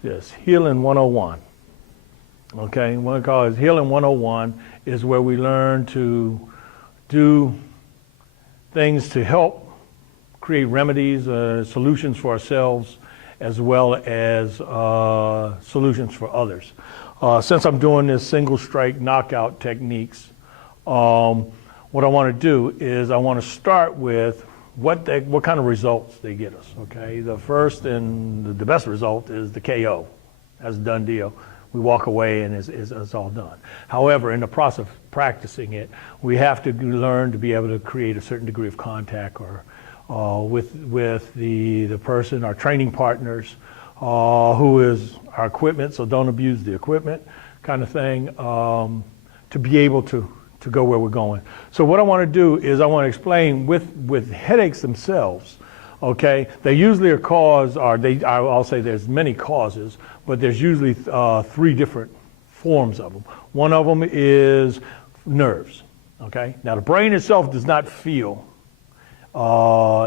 this, Healing 101. Okay, what I call it Healing 101 is where we learn to do things to help create remedies, solutions for ourselves, as well as solutions for others. Since I'm doing this single strike knockout techniques, what I want to do is I want to start with what kind of results they get us. Okay, the first and the best result is the KO. That's a done deal. We walk away and it's all done. However, in the process of practicing it, we have to learn to be able to create a certain degree of contact with the person, our training partners, who is our equipment, so don't abuse the equipment kind of thing, to be able to go where we're going. So what I want to do is I want to explain with headaches themselves. Okay, they usually are caused, I'll say there's many causes, but there's usually 3 different forms of them. One of them is nerves. Okay, now the brain itself does not feel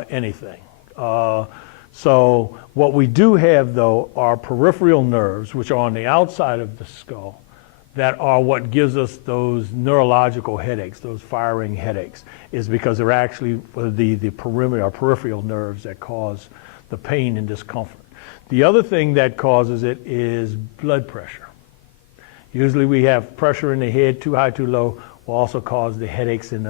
anything. So what we do have though are peripheral nerves, which are on the outside of the skull, that are what gives us those neurological headaches, those firing headaches, is because they're actually the peripheral nerves that cause the pain and discomfort. The other thing that causes it is blood pressure. Usually we have pressure in the head, too high, too low, will also cause the headaches in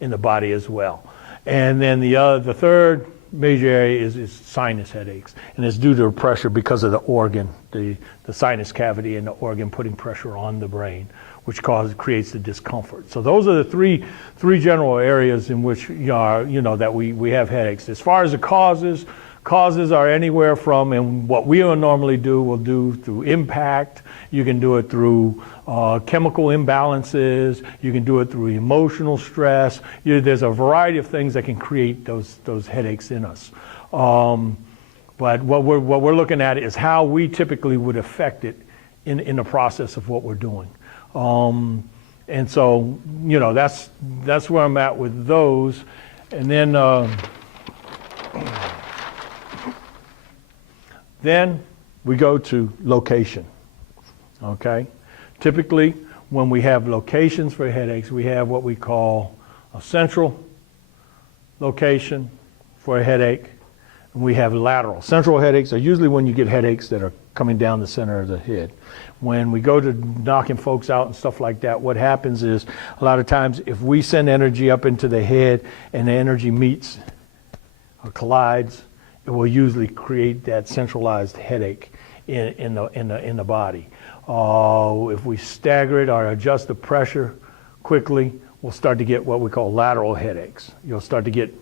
the body as well. And then the third major area is sinus headaches, and it's due to pressure because of the organ, the sinus cavity and the organ putting pressure on the brain, which creates the discomfort. So those are the three general areas in which that we have headaches. As far as the causes are anywhere from, and what we will normally do, we'll do through impact. You can do it through chemical imbalances. You can do it through emotional stress. There's a variety of things that can create those headaches in us. But what we're looking at is how we typically would affect it in the process of what we're doing. And so, that's where I'm at with those. And then we go to location. Okay? Typically, when we have locations for headaches, we have what we call a central location for a headache, and we have lateral. Central headaches are usually when you get headaches that are coming down the center of the head. When we go to knocking folks out and stuff like that, what happens is a lot of times if we send energy up into the head and the energy meets or collides, it will usually create that centralized headache in the body. If we stagger it or adjust the pressure quickly, we'll start to get what we call lateral headaches. You'll start to get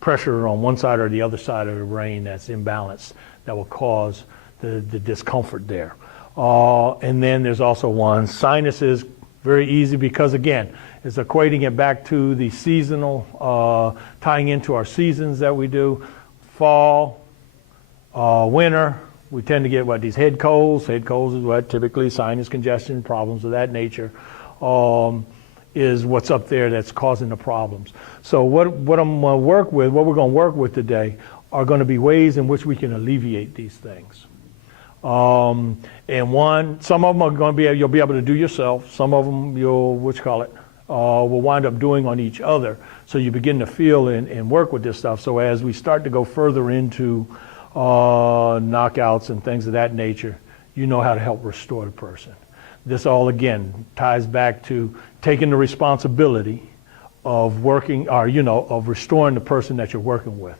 pressure on one side or the other side of the brain that's imbalanced that will cause the discomfort there. And then there's also sinuses, very easy because again, it's equating it back to the seasonal, tying into our seasons that we do. Fall, winter, we tend to get these head colds. Head colds is what typically sinus congestion, problems of that nature, is what's up there that's causing the problems. So what I'm going to work with, what we're going to work with today, are going to be ways in which we can alleviate these things. And some of them are going to you'll be able to do yourself. Some of them will wind up doing on each other. So you begin to feel and work with this stuff. So as we start to go further into knockouts and things of that nature, you know how to help restore the person. This all again ties back to taking the responsibility of working, or of restoring the person that you're working with.